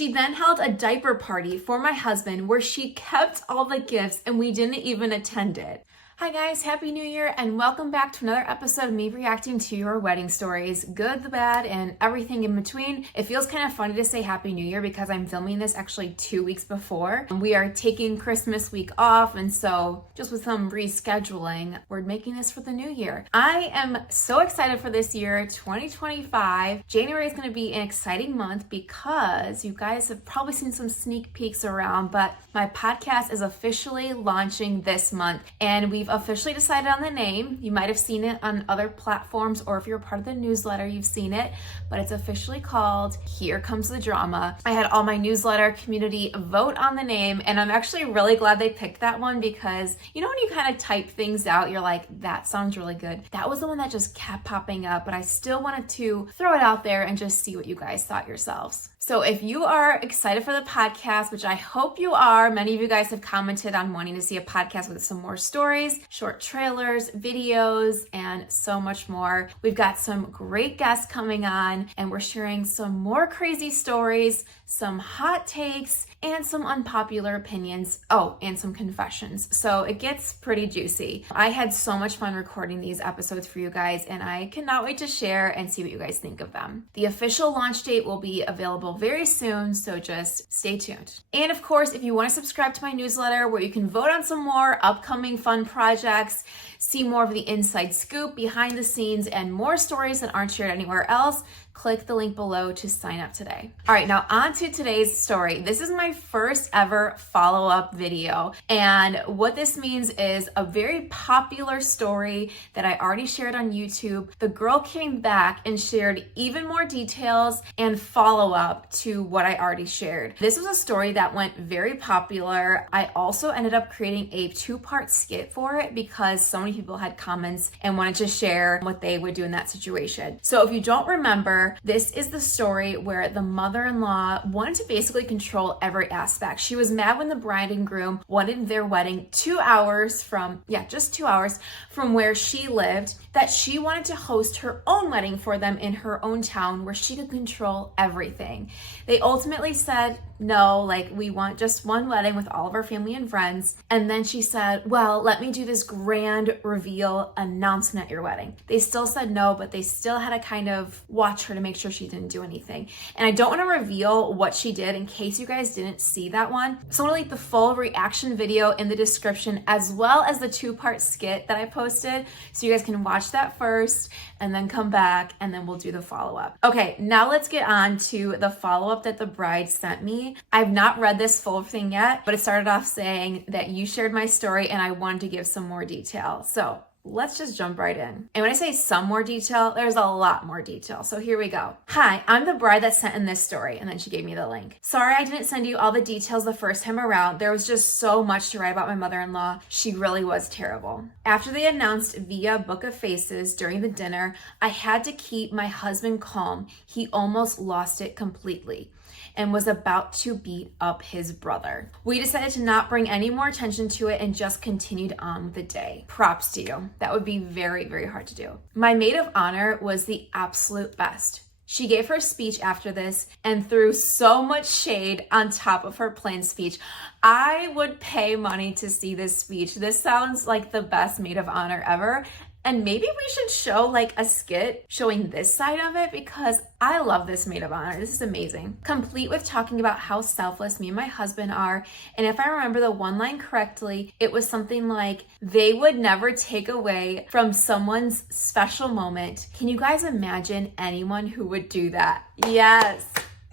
She then held a diaper party for my husband where she kept all the gifts and we didn't even attend it. Hi guys, Happy New Year and welcome back to another episode of me reacting to your wedding stories, good, the bad, and everything in between. It feels kind of funny to say Happy New Year because I'm filming this actually 2 weeks before. We are taking Christmas week off, and so just with some rescheduling, we're making this for the new year. I am so excited for this year, 2025. January is going to be an exciting month because you guys have probably seen some sneak peeks around, but my podcast is officially launching this month, and we've officially decided on the name. You might have seen it on other platforms, or if you're a part of the newsletter, you've seen it, but it's officially called Here Comes the Drama. I had all my newsletter community vote on the name, and I'm actually really glad they picked that one because you know when you kind of type things out, you're like, that sounds really good. That was the one that just kept popping up, but I still wanted to throw it out there and just see what you guys thought yourselves. So if you are excited for the podcast, which I hope you are, many of you guys have commented on wanting to see a podcast with some more stories, short trailers, videos, and so much more. We've got some great guests coming on, and we're sharing some more crazy stories, some hot takes, and some unpopular opinions. Oh, and some confessions. So it gets pretty juicy. I had so much fun recording these episodes for you guys, and I cannot wait to share and see what you guys think of them. The official launch date will be available very soon, so just stay tuned. And of course, if you want to subscribe to my newsletter where you can vote on some more upcoming fun projects, see more of the inside scoop, behind the scenes, and more stories that aren't shared anywhere else, click the link below to sign up today. All right, now on to today's story. This is my first ever follow-up video. And what this means is a very popular story that I already shared on YouTube. The girl came back and shared even more details and follow-up to what I already shared. This was a story that went very popular. I also ended up creating a 2-part skit for it because so many people had comments and wanted to share what they would do in that situation. So if you don't remember, this is the story where the mother-in-law wanted to basically control every aspect. She was mad when the bride and groom wanted their wedding 2 hours from, just 2 hours from where she lived, that she wanted to host her own wedding for them in her own town where she could control everything. They ultimately said, no, like we want just one wedding with all of our family and friends. And then she said, well, let me do this grand reveal announcement at your wedding. They still said no, but they still had to kind of watch her to make sure she didn't do anything. And I don't want to reveal what she did in case you guys didn't see that one. So I'm gonna link the full reaction video in the description as well as the 2-part skit that I posted. So you guys can watch that first and then come back and then we'll do the follow-up. Okay, now let's get on to the follow-up that the bride sent me. I've not read this full thing yet, but it started off saying that you shared my story and I wanted to give some more detail. So let's just jump right in. And when I say some more detail, there's a lot more detail. So here we go. Hi, I'm the bride that sent in this story. And then she gave me the link. Sorry I didn't send you all the details the first time around. There was just so much to write about my mother-in-law. She really was terrible. After they announced via Book of Faces during the dinner, I had to keep my husband calm. He almost lost it completely and was about to beat up his brother. We decided to not bring any more attention to it and just continued on with the day. Props to you. That would be very, very hard to do. My maid of honor was the absolute best. She gave her speech after this and threw so much shade on top of her planned speech. I would pay money to see this speech. This sounds like the best maid of honor ever. And maybe we should show like a skit showing this side of it because I love this maid of honor. This is amazing. Complete with talking about how selfless me and my husband are. And if I remember the one line correctly, it was something like, they would never take away from someone's special moment. Can you guys imagine anyone who would do that? Yes.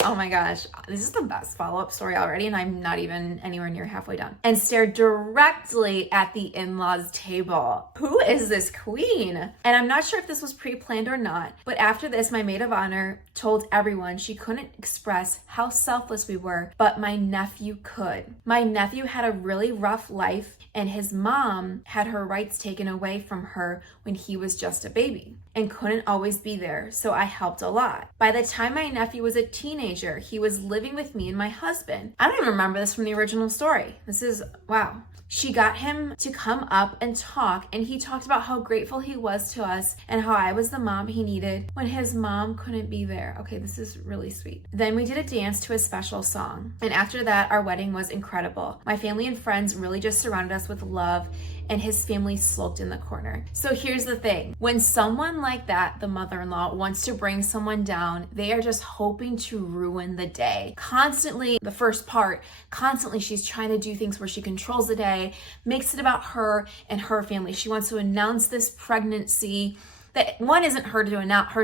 Oh my gosh, this is the best follow-up story already and I'm not even anywhere near halfway done. And stared directly at the in-laws table. Who is this queen? And I'm not sure if this was pre-planned or not, but after this, my maid of honor told everyone she couldn't express how selfless we were, but my nephew could. My nephew had a really rough life and his mom had her rights taken away from her when he was just a baby and couldn't always be there, so I helped a lot. By the time my nephew was a teenager, teenager. He was living with me and my husband. I don't even remember this from the original story. This is, wow. She got him to come up and talk, and he talked about how grateful he was to us and how I was the mom he needed when his mom couldn't be there. Okay, this is really sweet. Then we did a dance to a special song, and after that, our wedding was incredible. My family and friends really just surrounded us with love, and his family sulked in the corner. So here's the thing. When someone like that, the mother-in-law, wants to bring someone down, they are just hoping to ruin the day. Constantly, the first part, constantly she's trying to do things where she controls the day, makes it about her and her family. She wants to announce this pregnancy that one isn't hers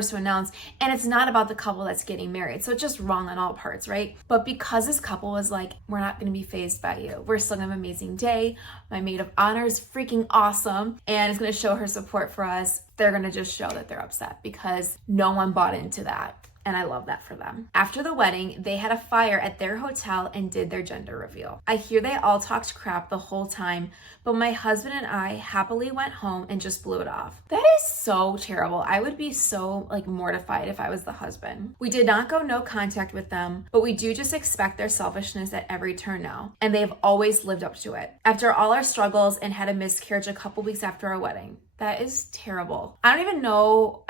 to announce, and it's not about the couple that's getting married. So it's just wrong on all parts, right? But because this couple was like, we're not going to be fazed by you. We're still going to have an amazing day. My maid of honor is freaking awesome and is going to show her support for us. They're going to just show that they're upset because no one bought into that. And I love that for them. After the wedding, they had a fire at their hotel and did their gender reveal. I hear they all talked crap the whole time, but my husband and I happily went home and just blew it off. That is so terrible. I would be so mortified if I was the husband. We did not go no contact with them, but we do just expect their selfishness at every turn now. And they've always lived up to it. After all our struggles and had a miscarriage a couple weeks after our wedding. That is terrible. I don't even know,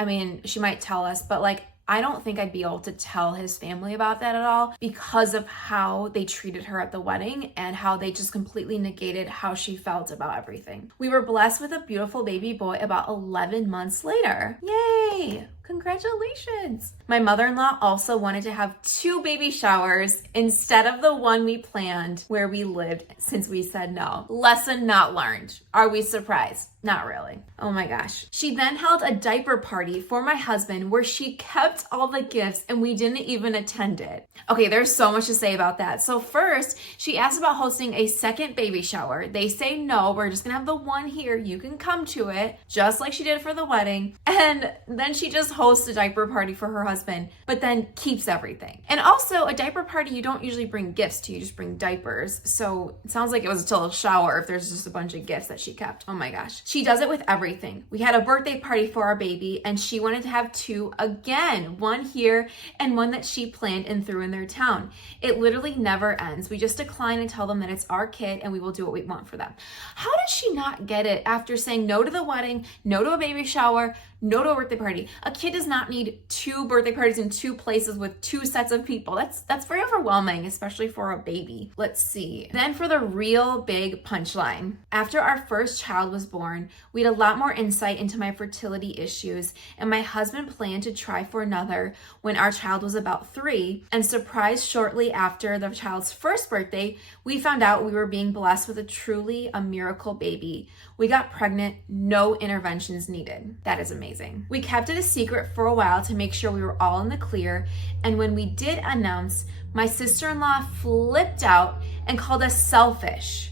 she might tell us, but I don't think I'd be able to tell his family about that at all because of how they treated her at the wedding and how they just completely negated how she felt about everything. We were blessed with a beautiful baby boy about 11 months later. Yay! Congratulations! My mother-in-law also wanted to have 2 baby showers instead of the one we planned where we lived since we said no. Lesson not learned. Are we surprised? Not really. Oh my gosh. She then held a diaper party for my husband where she kept all the gifts and we didn't even attend it. Okay, there's so much to say about that. So first, she asked about hosting a second baby shower. They say no, we're just gonna have the one here. You can come to it, just like she did for the wedding. And then she just hosts a diaper party for her husband, but then keeps everything. And also, a diaper party, you don't usually bring gifts to, you just bring diapers. So it sounds like it was still a shower if there's just a bunch of gifts that she kept. Oh my gosh. She does it with everything. We had a birthday party for our baby and she wanted to have 2 again, one here and one that she planned and threw in their town. It literally never ends. We just decline and tell them that it's our kid and we will do what we want for them. How did she not get it after saying no to the wedding, no to a baby shower, no to a birthday party? A kid does not need 2 birthday parties in 2 places with 2 sets of people. That's very overwhelming, especially for a baby. Let's see. Then for the real big punchline. After our first child was born, we had a lot more insight into my fertility issues, and my husband planned to try for another when our child was about 3, and surprised shortly after the child's first birthday, we found out we were being blessed with a miracle baby. We got pregnant, no interventions needed. That is amazing. We kept it a secret for a while to make sure we were all in the clear, and when we did announce, my sister-in-law flipped out and called us selfish.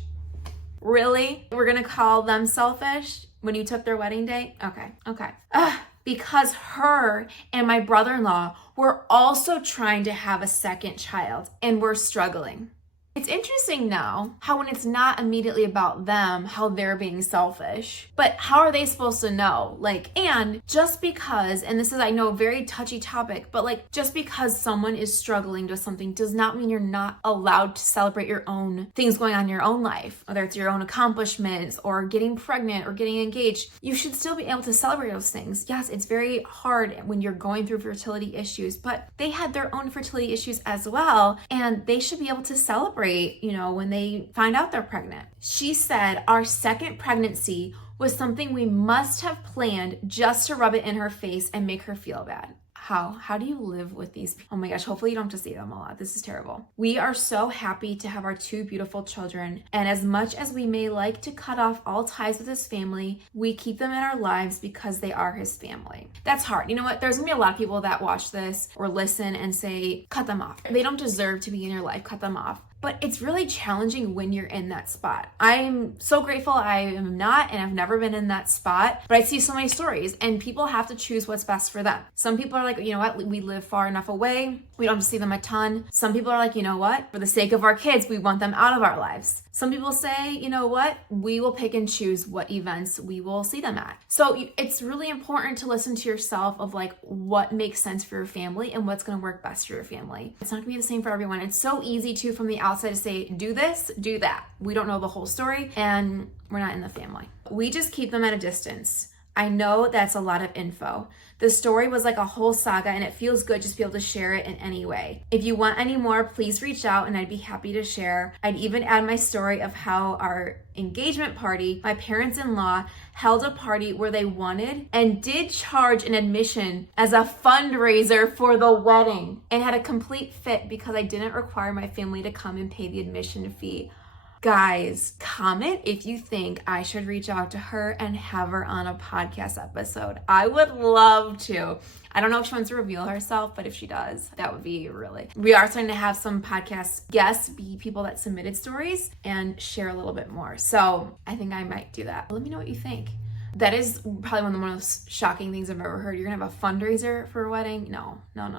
Really? We're gonna call them selfish when you took their wedding day? Okay. Because her and my brother-in-law were also trying to have a second child and we're struggling. It's interesting now how when it's not immediately about them, how they're being selfish, but how are they supposed to know? And just because, and this is, I know, a very touchy topic, but just because someone is struggling with something does not mean you're not allowed to celebrate your own things going on in your own life, whether it's your own accomplishments or getting pregnant or getting engaged. You should still be able to celebrate those things. Yes, it's very hard when you're going through fertility issues, but they had their own fertility issues as well, and they should be able to celebrate when they find out they're pregnant. She said our second pregnancy was something we must have planned just to rub it in her face and make her feel bad. How do you live with these people? Oh my gosh, hopefully you don't have to see them a lot. This is terrible. We are so happy to have our 2 beautiful children, and as much as we may like to cut off all ties with his family, we keep them in our lives because they are his family. That's hard. You know what? There's gonna be a lot of people that watch this or listen and say, cut them off. They don't deserve to be in your life. Cut them off. But it's really challenging when you're in that spot. I'm so grateful I am not, and I've never been in that spot, but I see so many stories and people have to choose what's best for them. Some people are like, you know what, we live far enough away. We don't have to see them a ton. Some people are like, you know what, for the sake of our kids, we want them out of our lives. Some people say, you know what, we will pick and choose what events we will see them at. So it's really important to listen to yourself of like what makes sense for your family and what's going to work best for your family. It's not going to be the same for everyone. It's so easy to, from the outside, to say, do this, do that. We don't know the whole story and we're not in the family. We just keep them at a distance. I know that's a lot of info. The story was like a whole saga and it feels good just to be able to share it in any way. If you want any more, please reach out and I'd be happy to share. I'd even add my story of how our engagement party, my parents-in-law held a party where they wanted and did charge an admission as a fundraiser for the wedding and had a complete fit because I didn't require my family to come and pay the admission fee. Guys, comment if you think I should reach out to her and have her on a podcast episode. I would love to. I don't know if she wants to reveal herself, but if she does, that would be really. We are starting to have some podcast guests be people that submitted stories and share a little bit more. So I think I might do that. Let me know what you think. That is probably one of the most shocking things I've ever heard. You're gonna have a fundraiser for a wedding? No, don't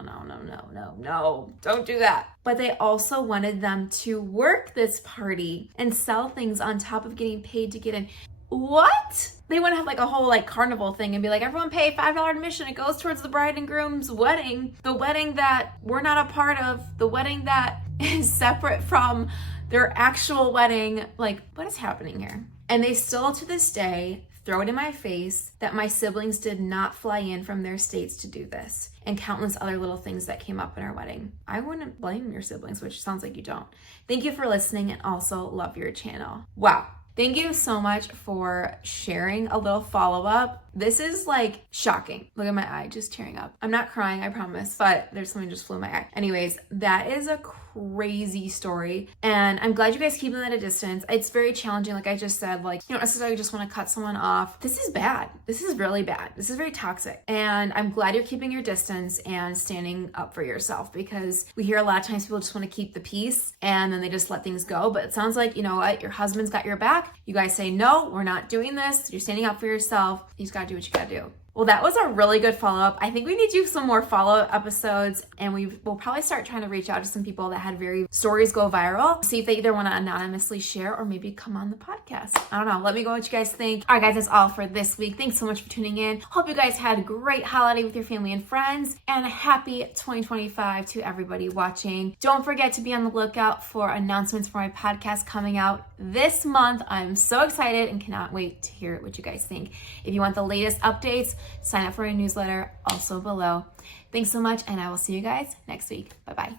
do that. But they also wanted them to work this party and sell things on top of getting paid to get in. What? They want to have like a whole like carnival thing and be like, everyone pay $5 admission. It goes towards the bride and groom's wedding. The wedding that we're not a part of. The wedding that is separate from their actual wedding. Like, what is happening here? And they still to this day throw it in my face that my siblings did not fly in from their states to do this, and countless other little things that came up in our wedding. I wouldn't blame your siblings, which sounds like you don't. Thank you for listening and also love your channel. Wow. Thank you so much for sharing a little follow-up. This is like shocking. Look at my eye just tearing up. I'm not crying, I promise, but there's something just flew in my eye. Anyways, that is a crazy story. And I'm glad you guys keep them at a distance. It's very challenging. Like I just said, like, you don't necessarily just want to cut someone off. This is bad. This is really bad. This is very toxic. And I'm glad you're keeping your distance and standing up for yourself, because we hear a lot of times people just want to keep the peace and then they just let things go. But it sounds like, you know what, your husband's got your back. You guys say, no, we're not doing this. You're standing up for yourself. You just got to do what you got to do. Well, that was a really good follow-up. I think we need to do some more follow-up episodes, and we'll probably start trying to reach out to some people that had stories go viral, see if they either want to anonymously share or maybe come on the podcast. I don't know. Let me know what you guys think. All right, guys, that's all for this week. Thanks so much for tuning in. Hope you guys had a great holiday with your family and friends, and a happy 2025 to everybody watching. Don't forget to be on the lookout for announcements for my podcast coming out this month. I'm so excited and cannot wait to hear what you guys think. If you want the latest updates, sign up for a newsletter also below. Thanks so much, and I will see you guys next week. Bye-bye.